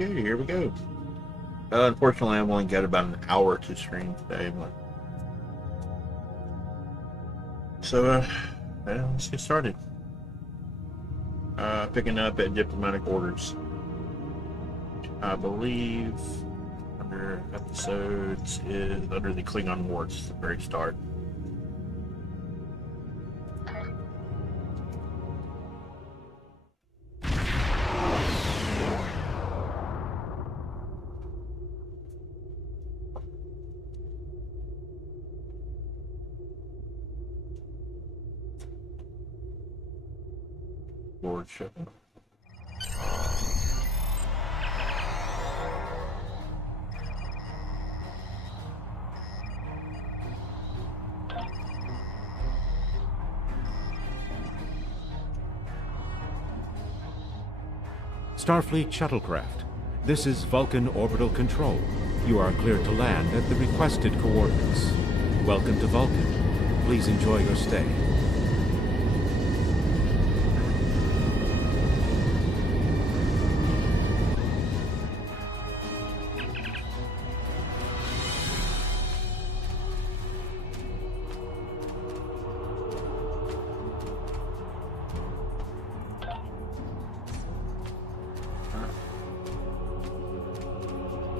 Okay, here we go. Unfortunately, I've only got about an hour to stream today. So, let's get started. Picking up at diplomatic orders. I believe under episodes is under the Klingon Wars, the very start. Lordship. Starfleet shuttlecraft. This is Vulcan Orbital Control. You are cleared to land at the requested coordinates. Welcome to Vulcan. Please enjoy your stay.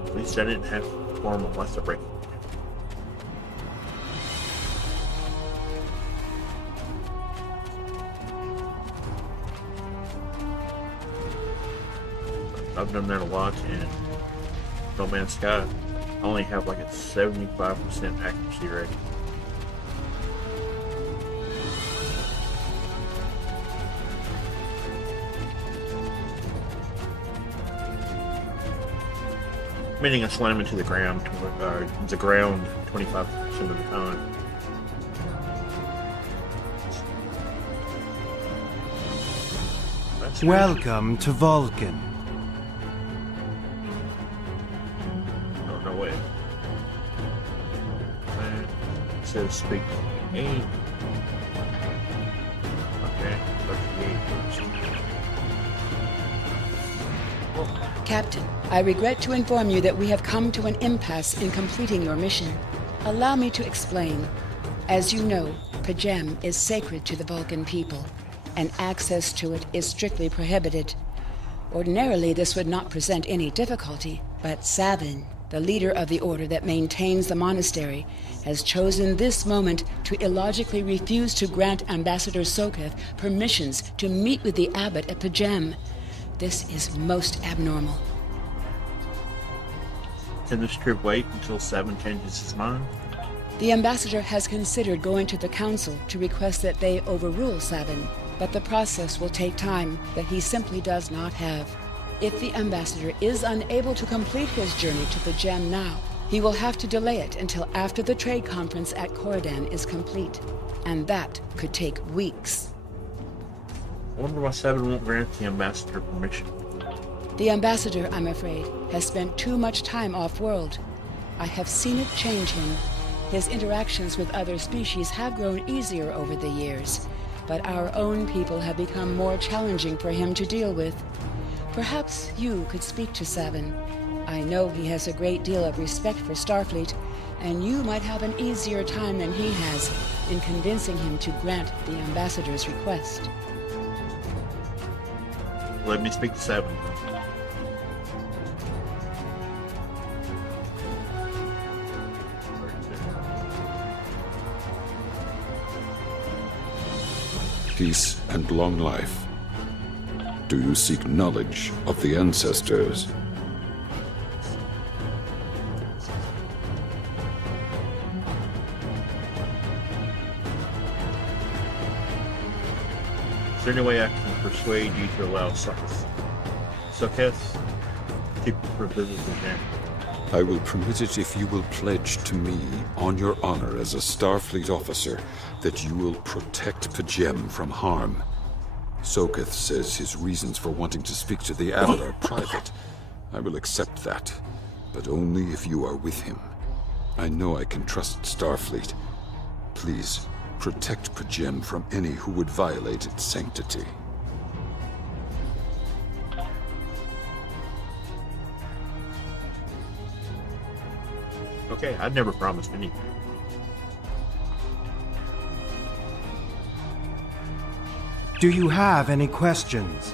At least I didn't have to form a lesser break. I've done that a lot in No Man's Sky. I only have like a 75% accuracy rating. Meaning I slam into the ground 25% of the time. Welcome to Vulcan. Oh, no way. It says speak to me. Okay, Captain, I regret to inform you that we have come to an impasse in completing your mission. Allow me to explain. As you know, Pajem is sacred to the Vulcan people, and access to it is strictly prohibited. Ordinarily, this would not present any difficulty, but Savin, the leader of the order that maintains the monastery, has chosen this moment to illogically refuse to grant Ambassador Soketh permissions to meet with the abbot at Pajem. This is most abnormal. Can this trip wait until Savin changes his mind? The ambassador has considered going to the council to request that they overrule Savin, but the process will take time that he simply does not have. If the ambassador is unable to complete his journey to the gem now, he will have to delay it until after the trade conference at Corridan is complete, and that could take weeks. I wonder why Savin won't grant the ambassador permission. The ambassador, I'm afraid, has spent too much time off-world. I have seen it change him. His interactions with other species have grown easier over the years, but our own people have become more challenging for him to deal with. Perhaps you could speak to Savin. I know he has a great deal of respect for Starfleet, and you might have an easier time than he has in convincing him to grant the ambassador's request. Let me speak to Savin. Peace and long life. Do you seek knowledge of the ancestors? Is there any way I can persuade you to allow Soketh to visit the gem? I will permit it if you will pledge to me, on your honor as a Starfleet officer, that you will protect Pajem from harm. Soketh says his reasons for wanting to speak to the Abbot are private. I will accept that, but only if you are with him. I know I can trust Starfleet. Please, protect Pajem from any who would violate its sanctity. Okay, I'd never promised anything. Do you have any questions?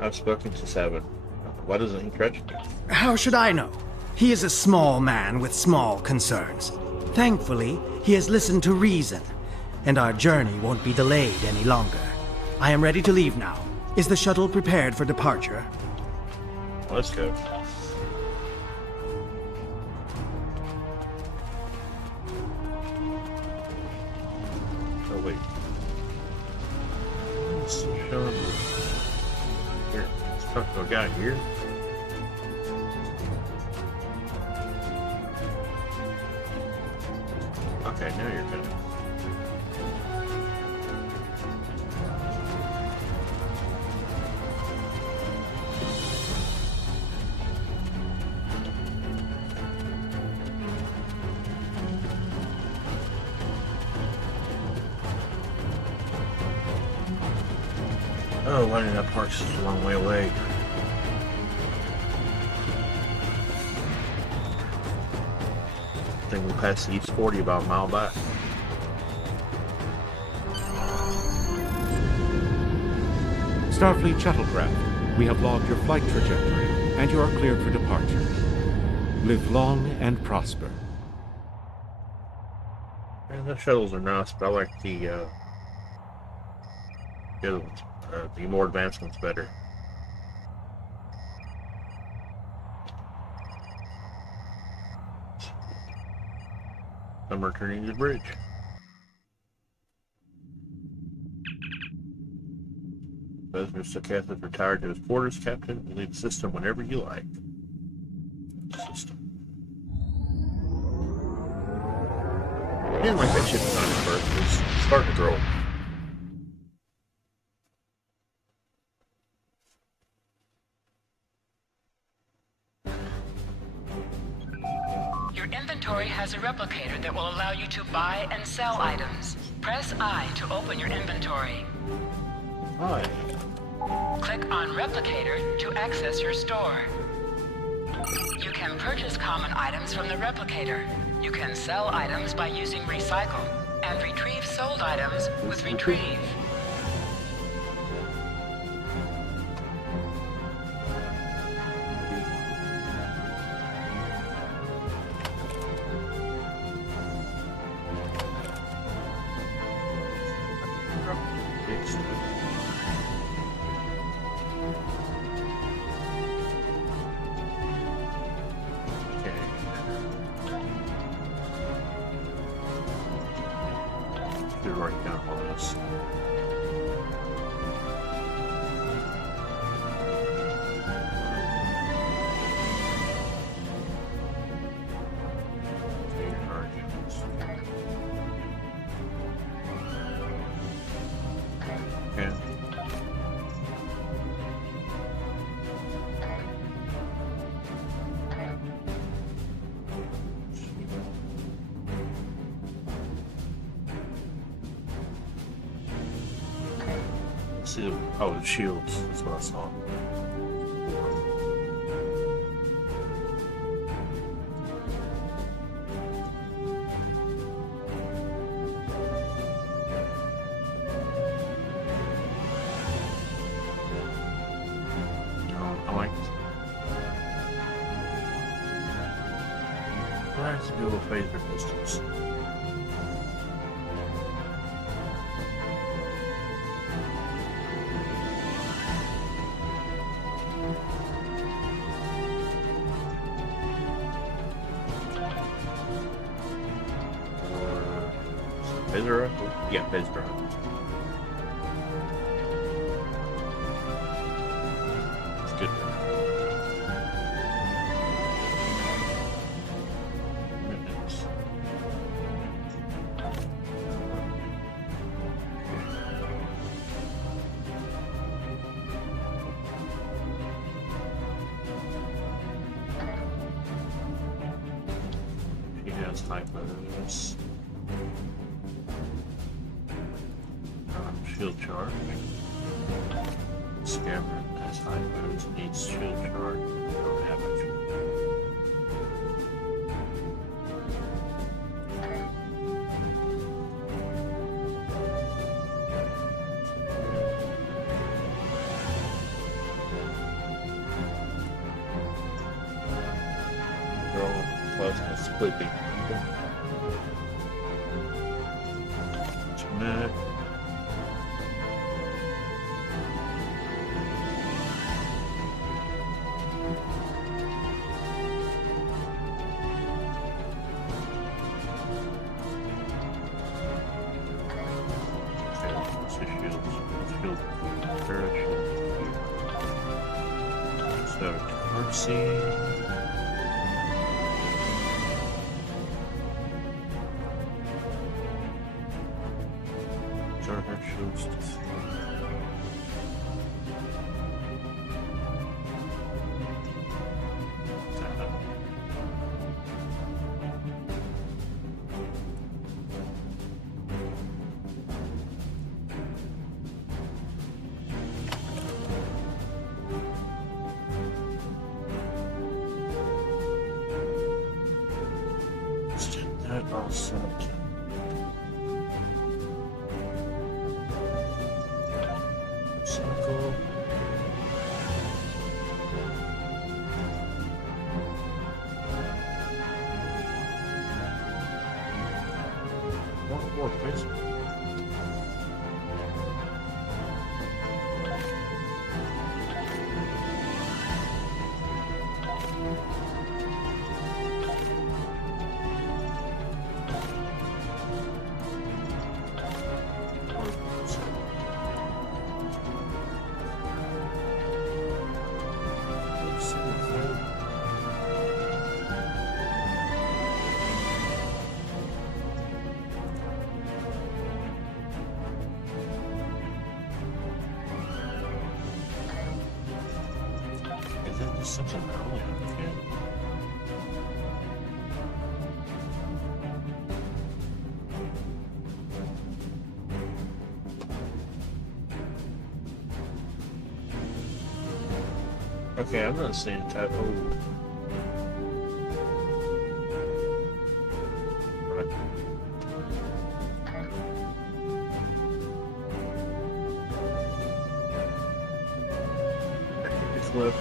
I've spoken to Seven. Why doesn't he trust me? How should I know? He is a small man with small concerns. Thankfully, he has listened to reason, and our journey won't be delayed any longer. I am ready to leave now. Is the shuttle prepared for departure? Let's go. Oh, wait. Let's show him. Here, let's talk to a guy here. Okay, now you're good. Oh, why did that park such a long way away? I think we passed the East 40 about a mile back. Starfleet shuttlecraft, we have logged your flight trajectory, and you are cleared for departure. Live long and prosper. And the shuttles are nice, but I like the other ones. The more advanced ones better. I'm returning to the bridge. As Mr. Kath is retired to his quarters, Captain, leave the system whenever you like. System. I didn't like that ship design at first. It's starting to grow. Your inventory has a replicator that will allow you to buy and sell items. Press I to open your inventory. Hi. Click on Replicator to access your store. You can purchase common items from the replicator. You can sell items by using Recycle, and retrieve sold items with Retrieve. Write down all this. Okay. See, oh, the shields. That's what I saw. No, I like it. I have to do a phaser pistols. Phaser rifle? Yeah, phaser rifle. It's good. Minutes. He has type of this. Shield charge. Scabbard has high wounds, needs shield charge. Don't have it. Girl plus the sleeping. Genetic. So, mercy. Darker shields. That all set. Circle. One more, please. Is that just something early? Okay. Okay, I'm not seeing that. Oh. Right. Flip,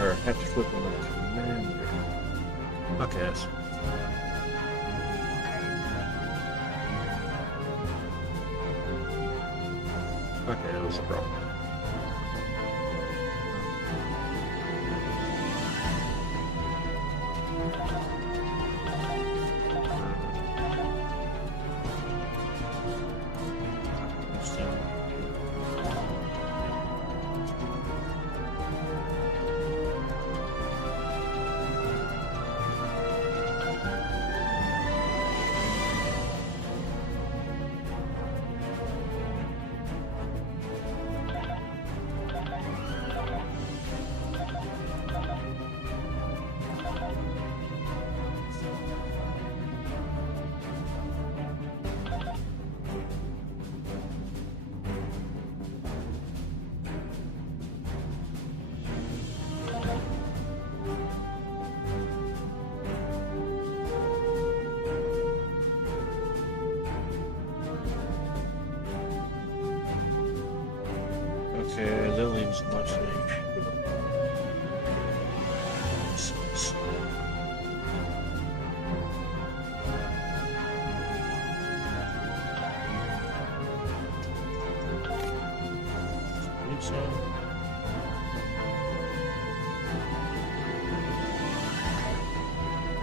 or have to flip on the commander. Okay, that's... Okay, that was a problem. Okay, that leaves much age.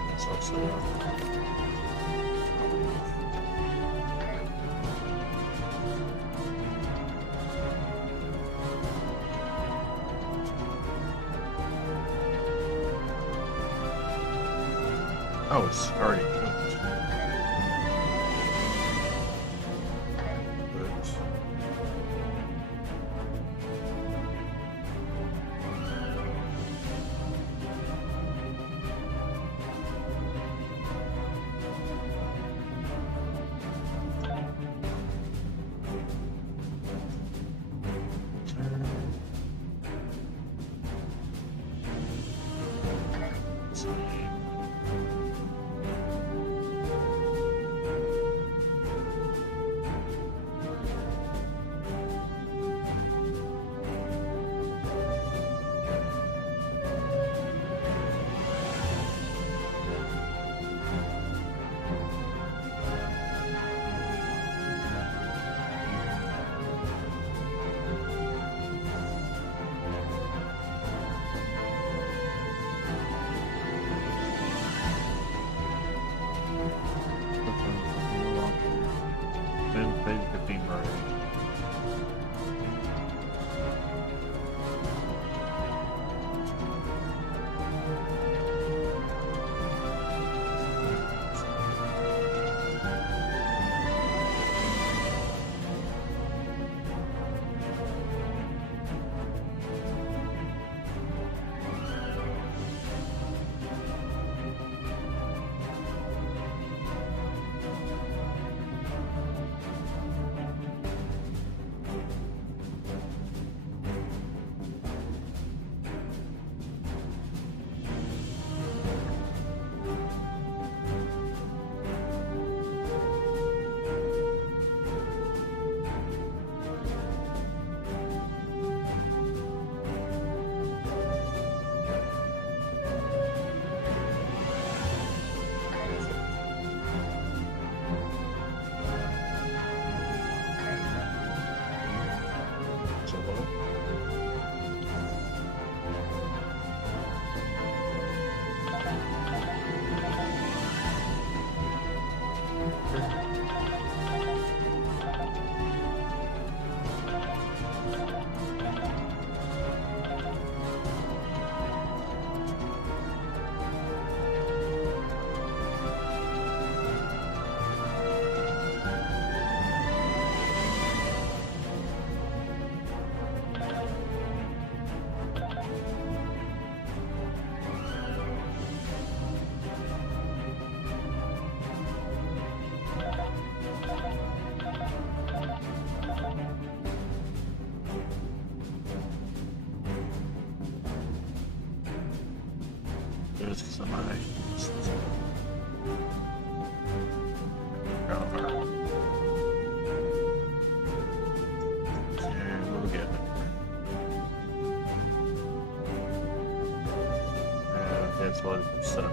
That's also oh, it's already cooked. But turn. Phase 15 already. There's some items. And we'll get it. That's what it's done.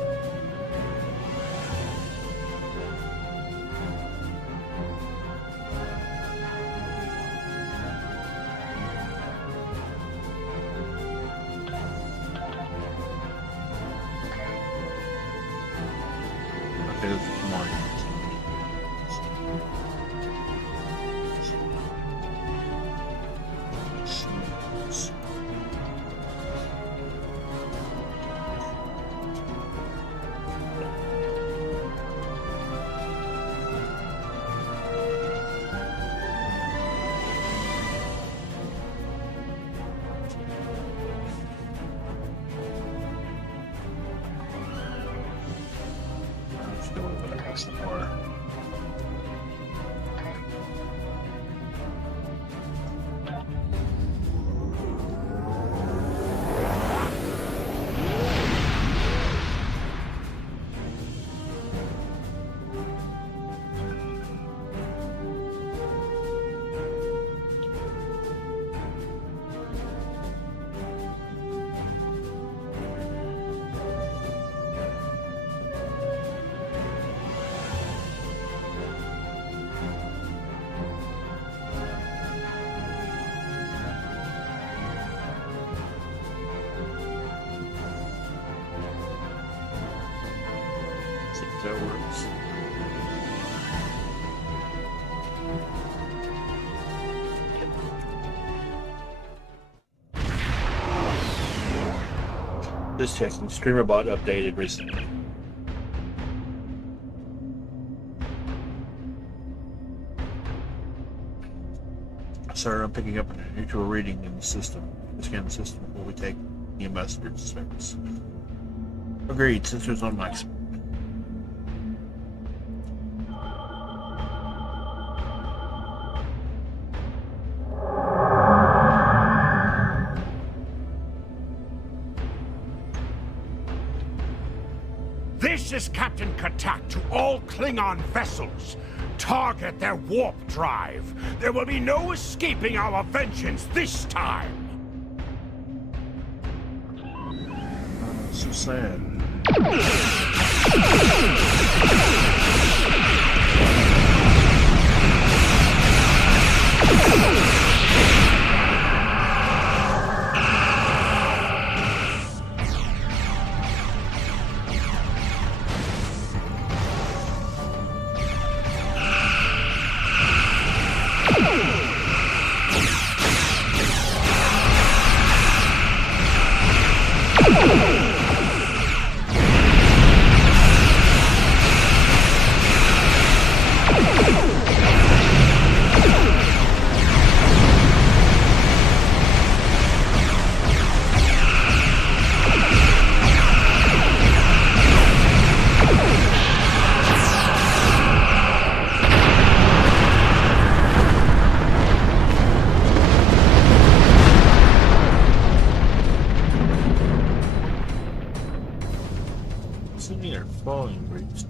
That works. Just checking. Streamer bot updated recently. Sir, I'm picking up an unusual reading in the system. Scan the system before we take the ambassador to service. Agreed. Sensors on max. This is Captain Katak to all Klingon vessels. Target their warp drive. There will be no escaping our vengeance this time. So sad.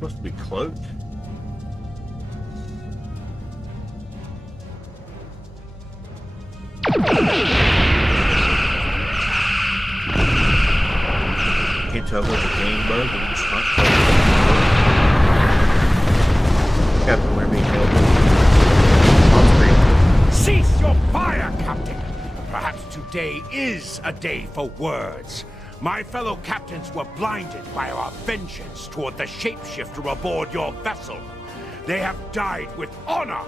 supposed to be cloaked? Can't tell if there's a game bug or it's not cloaked. Captain, we're being held on screen. Cease your fire, Captain! Perhaps today is a day for words. My fellow captains were blinded by our vengeance toward the shapeshifter aboard your vessel. They have died with honor.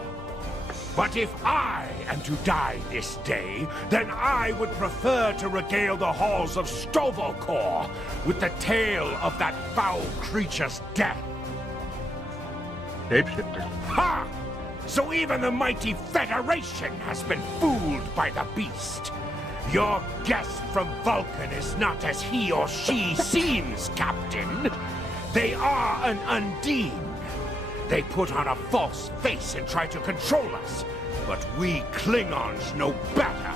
But if I am to die this day, then I would prefer to regale the halls of Stovalkor with the tale of that foul creature's death. Shapeshifter. Ha! So even the mighty Federation has been fooled by the beast. Your guest from Vulcan is not as he or she seems, Captain. They are an Undine. They put on a false face and try to control us, but we Klingons know better.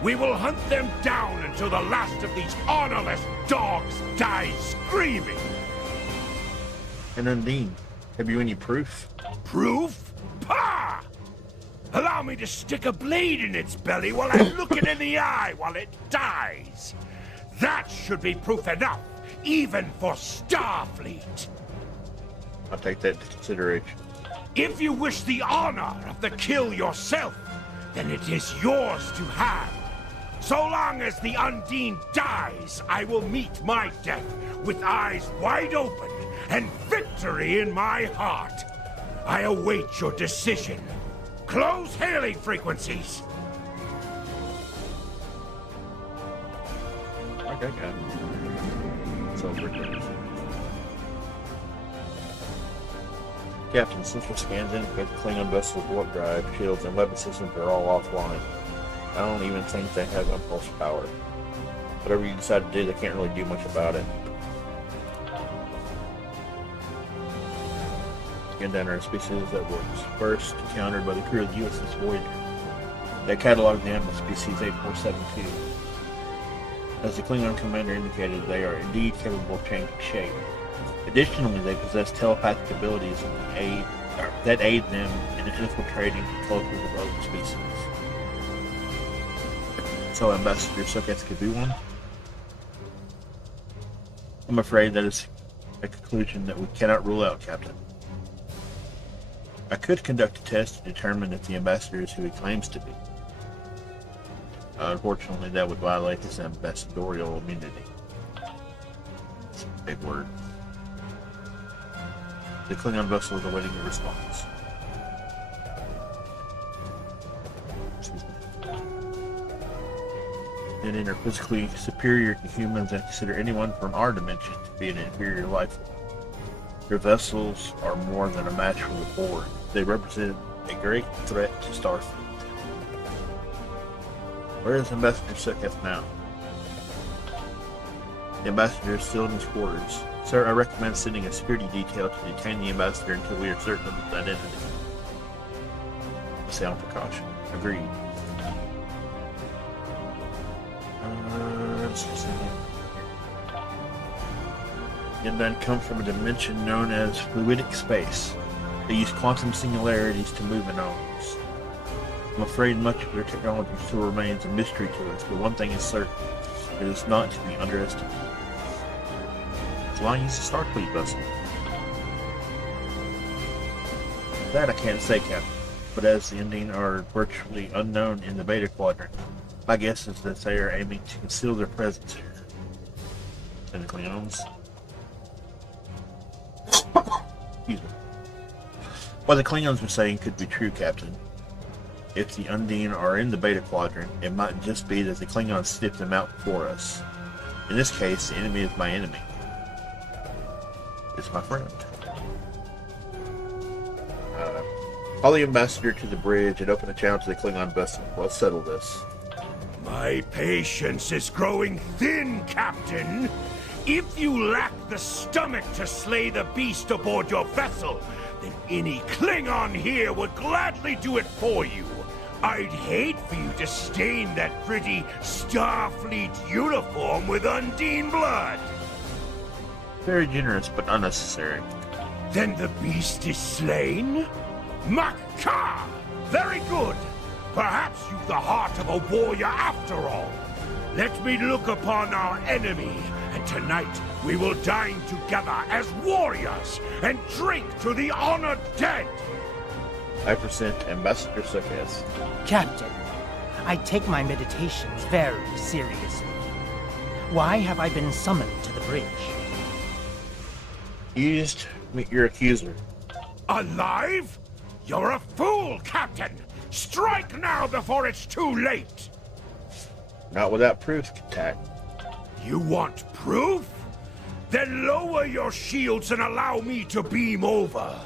We will hunt them down until the last of these honorless dogs dies screaming. And Undine, have you any proof? Proof? Pah! Allow me to stick a blade in its belly while I look it in the eye while it dies. That should be proof enough, even for Starfleet. I'll take that into consideration. If you wish the honor of the kill yourself, then it is yours to have. So long as the Undine dies, I will meet my death with eyes wide open and victory in my heart. I await your decision. Close hailing frequencies. Okay, so we're Captain, central scans indicate the Klingon vessel's warp drive, shields, and weapon systems are all offline. I don't even think they have impulse power. Whatever you decide to do, they can't really do much about it. Scandan are a species that was first encountered by the crew of the USS Voyager. They cataloged them as species 8472. As the Klingon commander indicated, they are indeed capable of changing shape. Additionally, they possess telepathic abilities that aid them in infiltrating the cultures of other species. So Ambassador Soketh could be one? I'm afraid that is a conclusion that we cannot rule out, Captain. I could conduct a test to determine if the ambassador is who he claims to be. Unfortunately, that would violate his ambassadorial immunity. It's a big word. The Klingon vessel is awaiting a response. And are physically superior to humans and consider anyone from our dimension to be an inferior life form. Their vessels are more than a match for the Borg. They represent a great threat to Starfleet. Where is Ambassador Soketh now? The ambassador is still in his quarters. Sir, I recommend sending a security detail to detain the ambassador until we are certain of his identity. A sound precaution. Agreed. Inbound comes from a dimension known as fluidic space. They use quantum singularities to move anomalies. I'm afraid much of their technology still remains a mystery to us, but one thing is certain. It is not to be underestimated. Flying is a Starfleet vessel. That I can't say, Captain, but as the Undine are virtually unknown in the Beta Quadrant, my guess is that they are aiming to conceal their presence here. And the Klingons. Excuse me. What the Klingons were saying could be true, Captain. If the Undine are in the Beta Quadrant, it might just be that the Klingons sniffed them out before us. In this case, the enemy is my enemy. It's my friend. Call the ambassador to the bridge and open a channel to the Klingon vessel. Let's settle this. My patience is growing thin, Captain. If you lack the stomach to slay the beast aboard your vessel, then any Klingon here would gladly do it for you. I'd hate for you to stain that pretty Starfleet uniform with Undine blood. Very generous, but unnecessary. Then the beast is slain? Makar! Very good! Perhaps you've the heart of a warrior after all. Let me look upon our enemy, and tonight we will dine together as warriors and drink to the honored dead! I present Ambassador Soketh. Captain, I take my meditations very seriously. Why have I been summoned to the bridge? Used to meet your accuser. Alive? You're a fool, Captain! Strike now before it's too late! Not without proof, Cat. You want proof? Then lower your shields and allow me to beam over.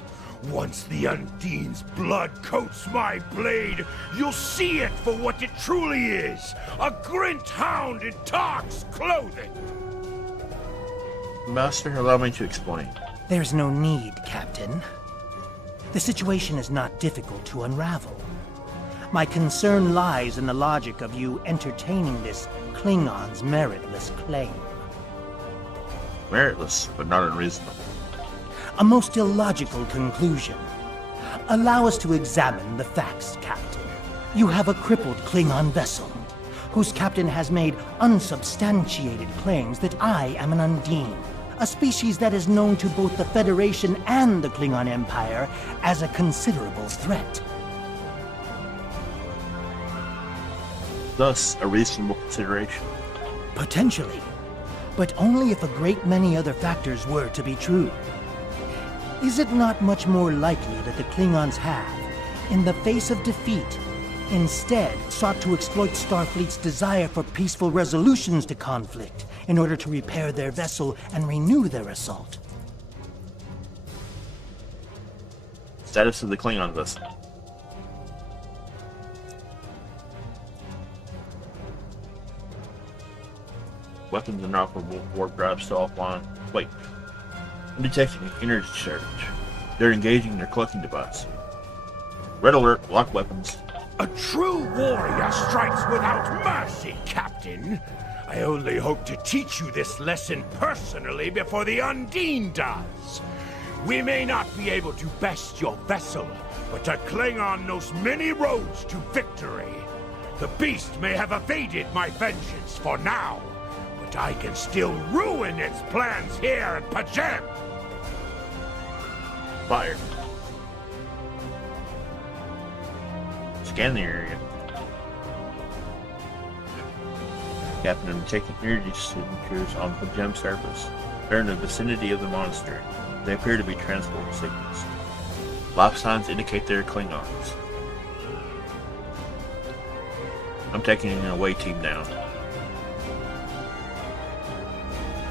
Once the Undine's blood coats my blade, you'll see it for what it truly is. A Grint hound in Tark's clothing. Master, allow me to explain. There's no need, Captain. The situation is not difficult to unravel. My concern lies in the logic of you entertaining this Klingon's meritless claim. Meritless, but not unreasonable. A most illogical conclusion. Allow us to examine the facts, Captain. You have a crippled Klingon vessel, whose captain has made unsubstantiated claims that I am an Undine, a species that is known to both the Federation and the Klingon Empire as a considerable threat. Thus, a reasonable consideration. Potentially, but only if a great many other factors were to be true. Is it not much more likely that the Klingons have, in the face of defeat, instead sought to exploit Starfleet's desire for peaceful resolutions to conflict in order to repair their vessel and renew their assault? Status of the Klingon vessel. Weapons inoperable, warp drive still offline. Wait. I'm detecting an energy surge. They're engaging their cloaking device. Red alert, lock weapons. A true warrior strikes without mercy, Captain. I only hope to teach you this lesson personally before the Undine does. We may not be able to best your vessel, but a Klingon knows many roads to victory. The beast may have evaded my vengeance for now, but I can still ruin its plans here at Pajem. Fire. Scan the area. Captain, I'm taking energy signatures on the gem surface. They're in the vicinity of the monastery. They appear to be transport signals. Life signs indicate they're Klingons. I'm taking an away team down.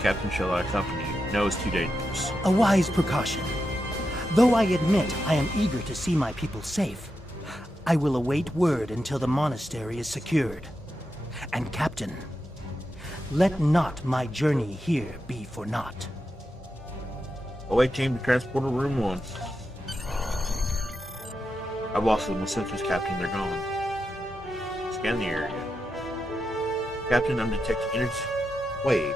Captain, shall I accompany you? No, it's too dangerous. A wise precaution. Though I admit I am eager to see my people safe, I will await word until the monastery is secured. And Captain, let not my journey here be for naught. Away team to transporter room 1. I've lost them with sensors, Captain. They're gone. Scan the area. Captain, I'm detecting energy. Wait.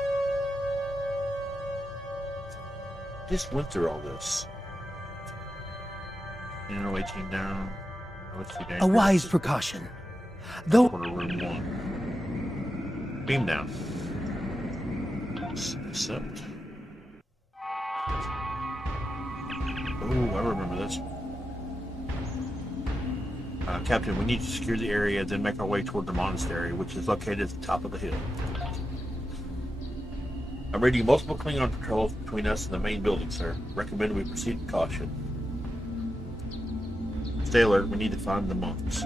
Just went through all this. And away team down. Oh, it's too dangerous. A wise precaution. Though Transporter room 1. Beam down. Accept. Oh, I remember this. Captain, we need to secure the area, then make our way toward the monastery, which is located at the top of the hill. I'm reading multiple Klingon patrols between us and the main building, sir. Recommend we proceed with caution. Stay alert, we need to find the monks.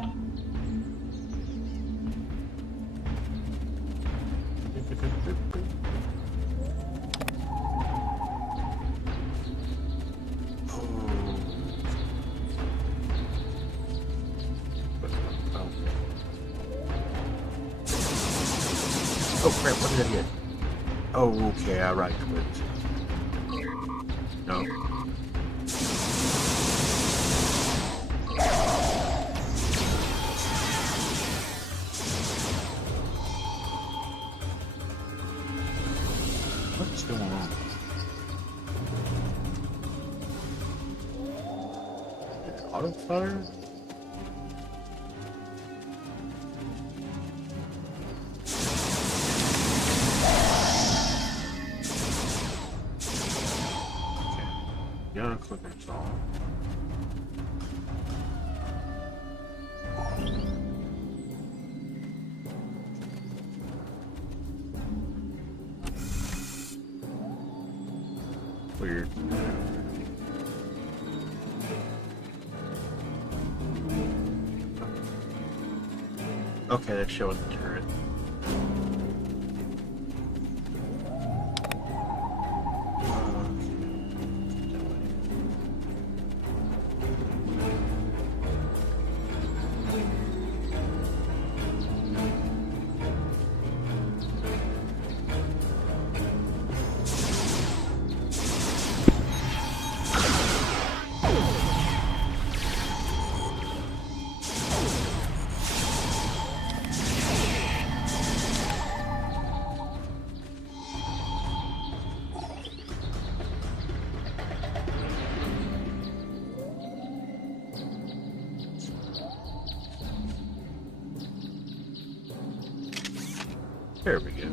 Oh crap, what did I get? Oh, okay, I right clicked. No. What's going on? Auto fire? Okay. Yeah, click install. Weird. Okay, that's showing the turret. There we go.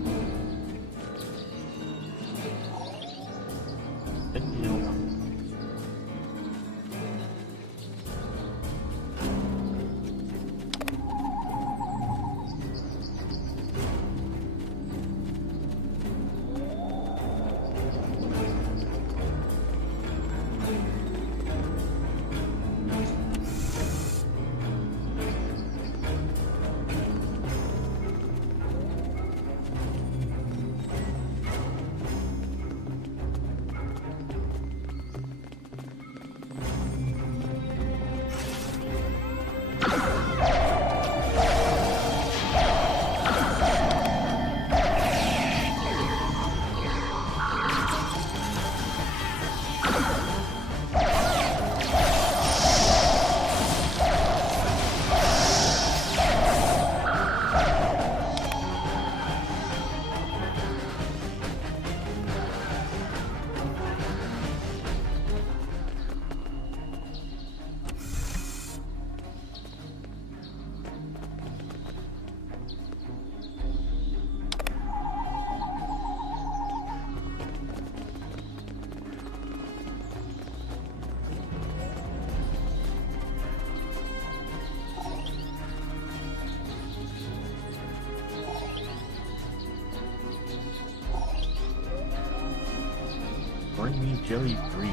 Bring me jelly 3.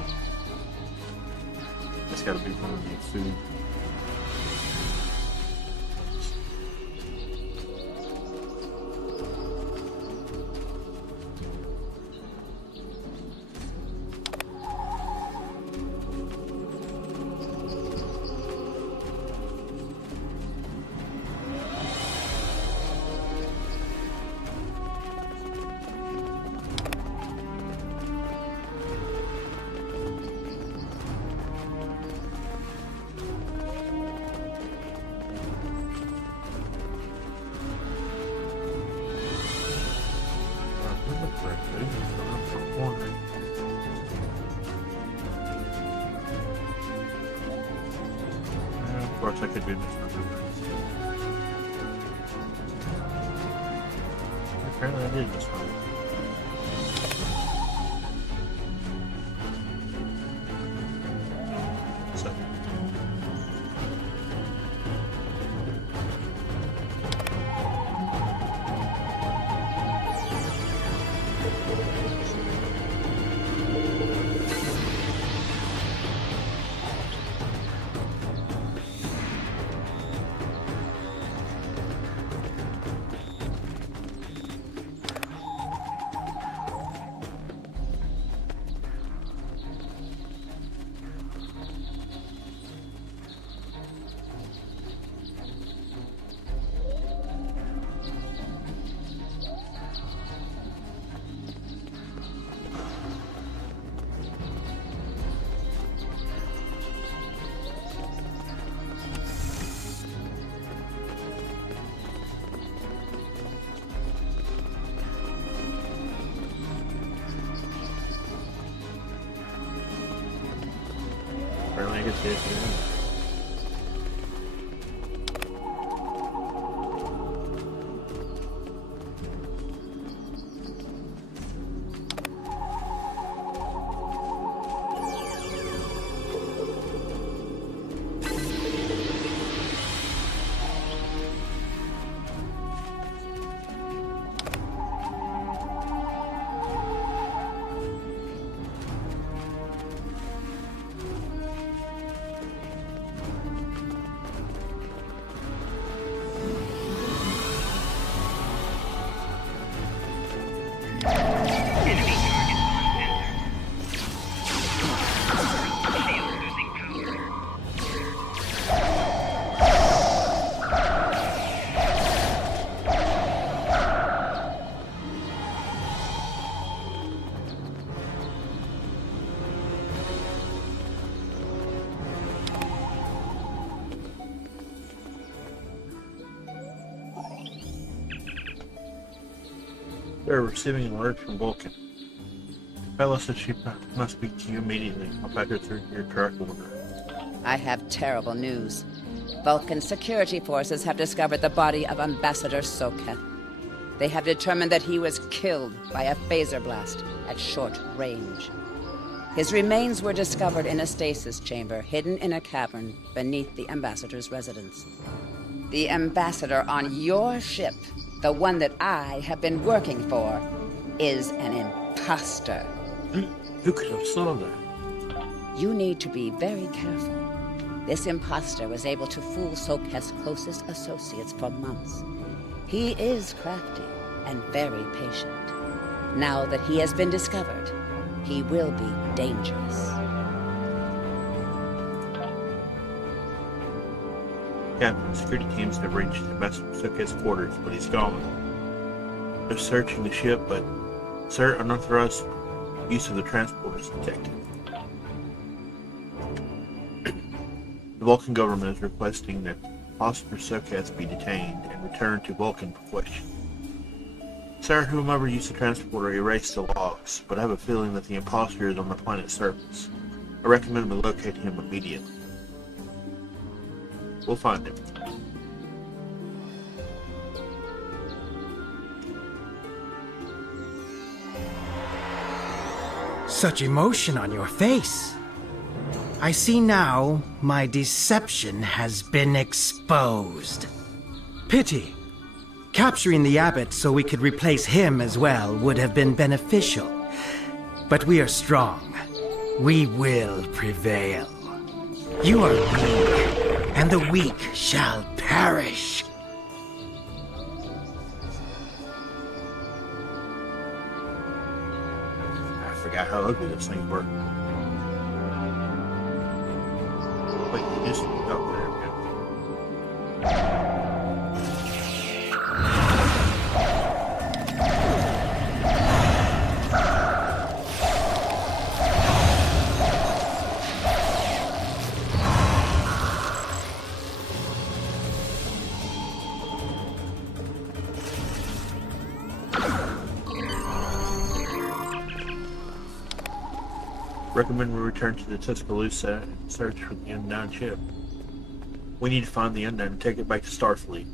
That's gotta be one of the food. Of course, I could do this for apparently I did this one. So. Apparently I get this. They're receiving an alert from Vulcan. Bella said she must speak to you immediately. I'll pack her through your correct order. I have terrible news. Vulcan security forces have discovered the body of Ambassador Soketh. They have determined that he was killed by a phaser blast at short range. His remains were discovered in a stasis chamber hidden in a cavern beneath the Ambassador's residence. The Ambassador on your ship, the one that I have been working for, is an imposter. Who could have saw that? You need to be very careful. This imposter was able to fool Soketh's closest associates for months. He is crafty and very patient. Now that he has been discovered, he will be dangerous. Captain, security teams have reached Ambassador Soketh's quarters, but he's gone. They're searching the ship, but, sir, unauthorized use of the transport is detected. The Vulcan government is requesting that Ambassador Soketh be detained and returned to Vulcan for question. Sir, whomever used the transporter erased the logs, but I have a feeling that the imposter is on the planet's surface. I recommend we locate him immediately. We'll find him. Such emotion on your face. I see now my deception has been exposed. Pity. Capturing the abbot so we could replace him as well would have been beneficial. But we are strong. We will prevail. You are weak, and the weak shall perish. I forgot how ugly this thing were. Wait, you just up there. Recommend we return to the Tuscaloosa and search for the Undyne ship. We need to find the Undyne and take it back to Starfleet.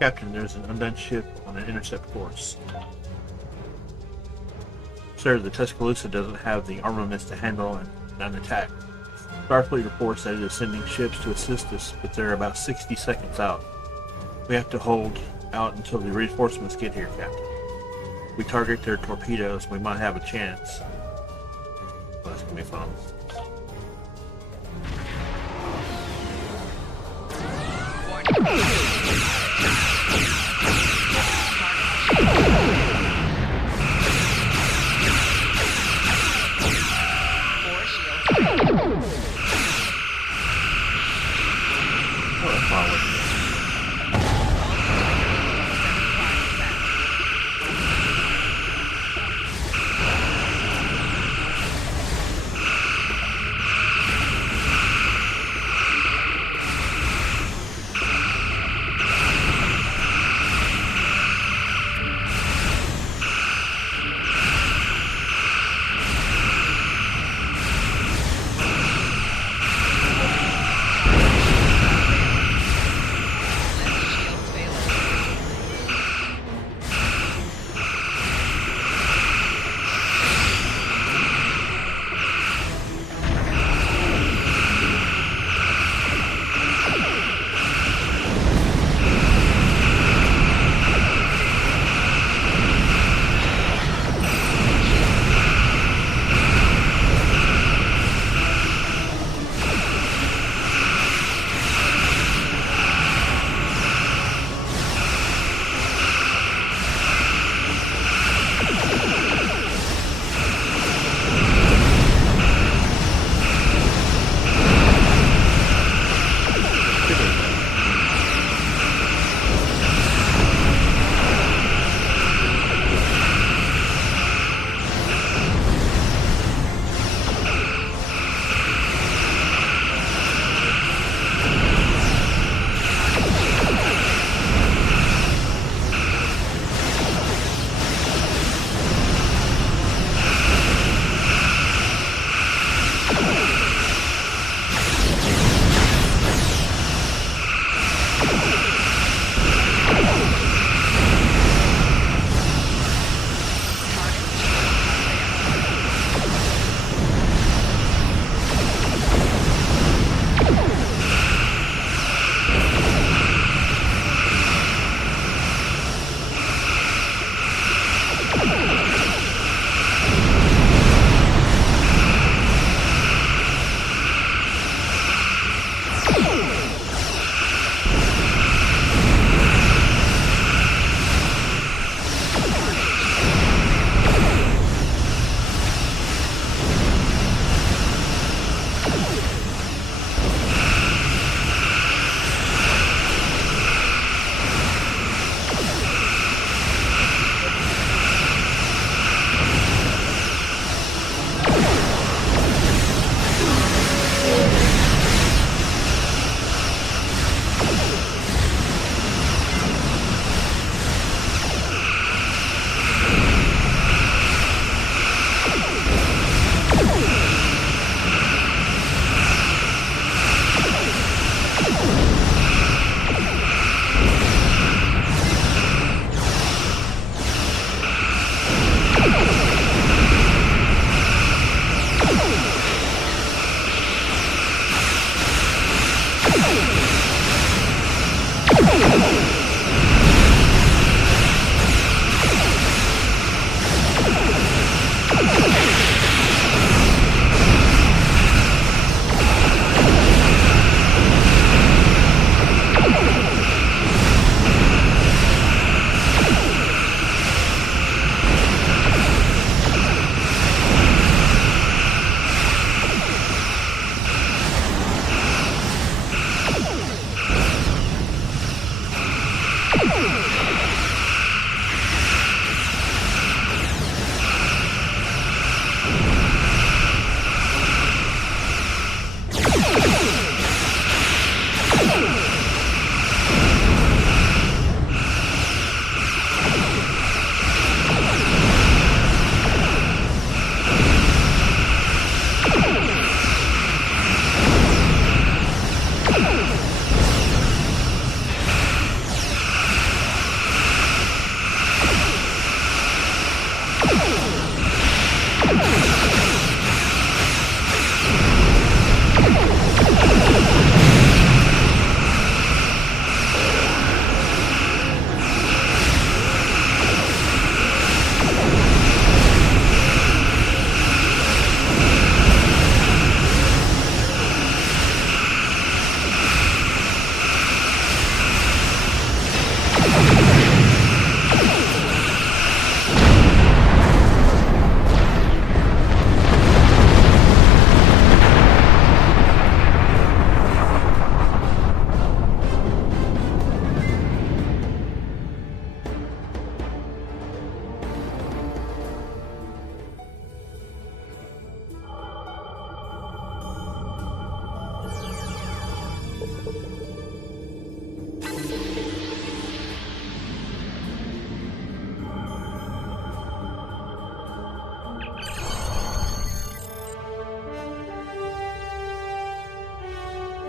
Captain, there's an Undyne ship on an intercept course. Sir, the Tuscaloosa doesn't have the armaments to handle an attack. Starfleet reports that it is sending ships to assist us, but they're about 60 seconds out. We have to hold out until the reinforcements get here, Captain. If we target their torpedoes, we might have a chance. Well, that's gonna be fun.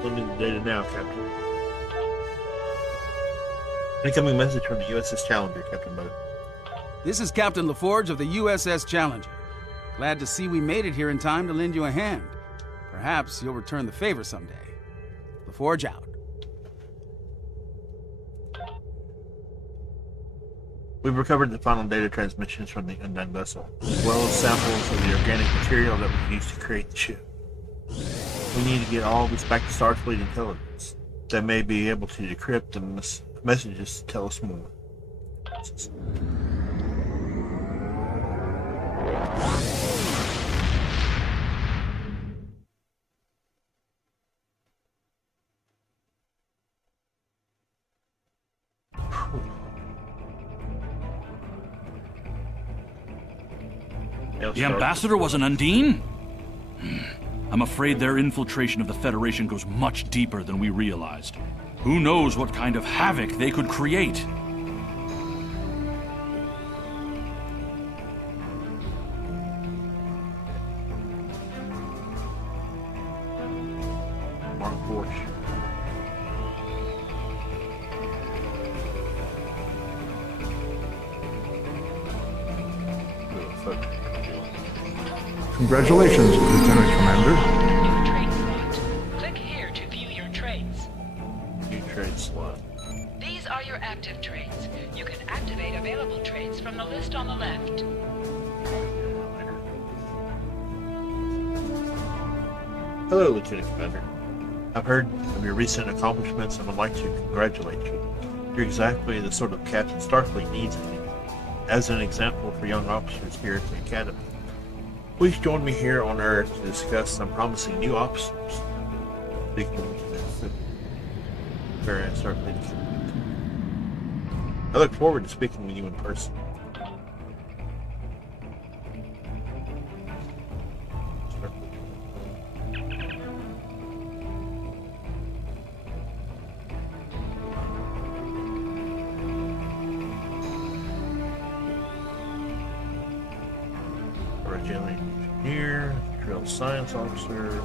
Sending the data now, Captain. Incoming message from the USS Challenger, Captain Boat. This is Captain LaForge of the USS Challenger. Glad to see we made it here in time to lend you a hand. Perhaps you'll return the favor someday. LaForge out. We've recovered the final data transmissions from the unmanned vessel, as well as samples of the organic material that was used to create the ship. We need to get all this back to Starfleet intelligence. They may be able to decrypt the messages to tell us more. The ambassador was an Undine? I'm afraid their infiltration of the Federation goes much deeper than we realized. Who knows what kind of havoc they could create? Mark Borch. Congratulations, Lieutenant Commander. New trade slot. Click here to view your trades. New trade slot. These are your active trades. You can activate available trades from the list on the left. Hello, Lieutenant Commander. I've heard of your recent accomplishments and would like to congratulate you. You're exactly the sort of captain Starfleet needs as an example for young officers here at the Academy. Please join me here on Earth to discuss some promising new officers. I look forward to speaking with you in person. Originating engineer, drill science officer.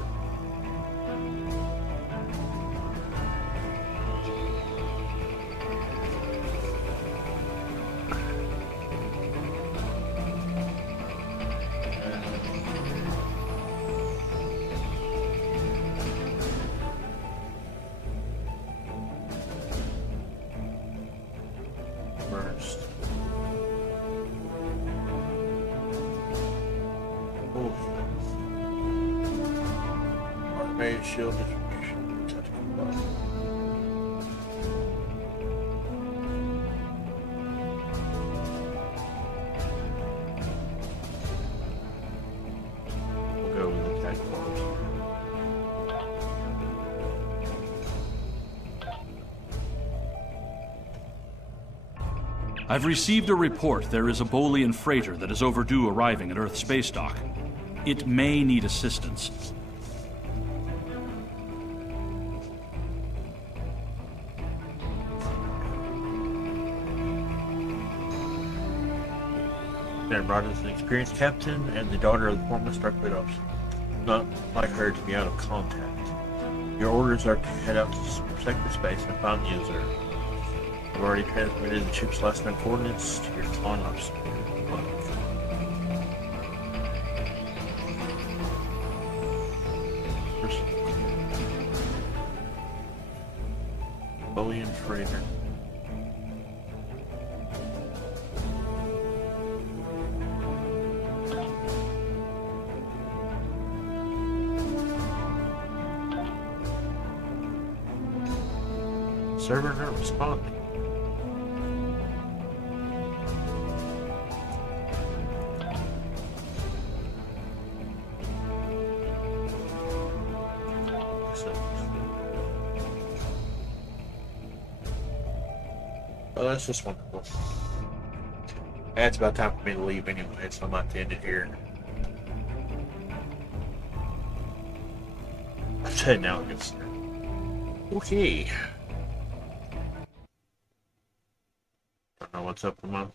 outpost. Oh. Automated shield distribution. Tactical body. We'll go with the tactical body. I've received a report there is a Bolian freighter that is overdue arriving at Earth space dock. It may need assistance. Then brought us an experienced captain and the daughter of the former Starfleet officer. Not like her to be out of contact. Your orders are to head out to sector space and find the observer. I've already transmitted the ship's last known coordinates to your con ops. Bolian freighter. Server not responding. Oh, that's just wonderful. It's about time for me to leave anyway, so I'm about to end it here. I said now, it's okay. Don't know what's up with my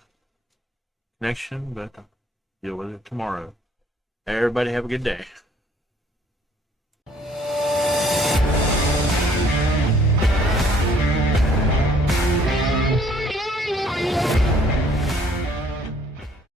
connection, but I'll deal with it tomorrow. Everybody have a good day.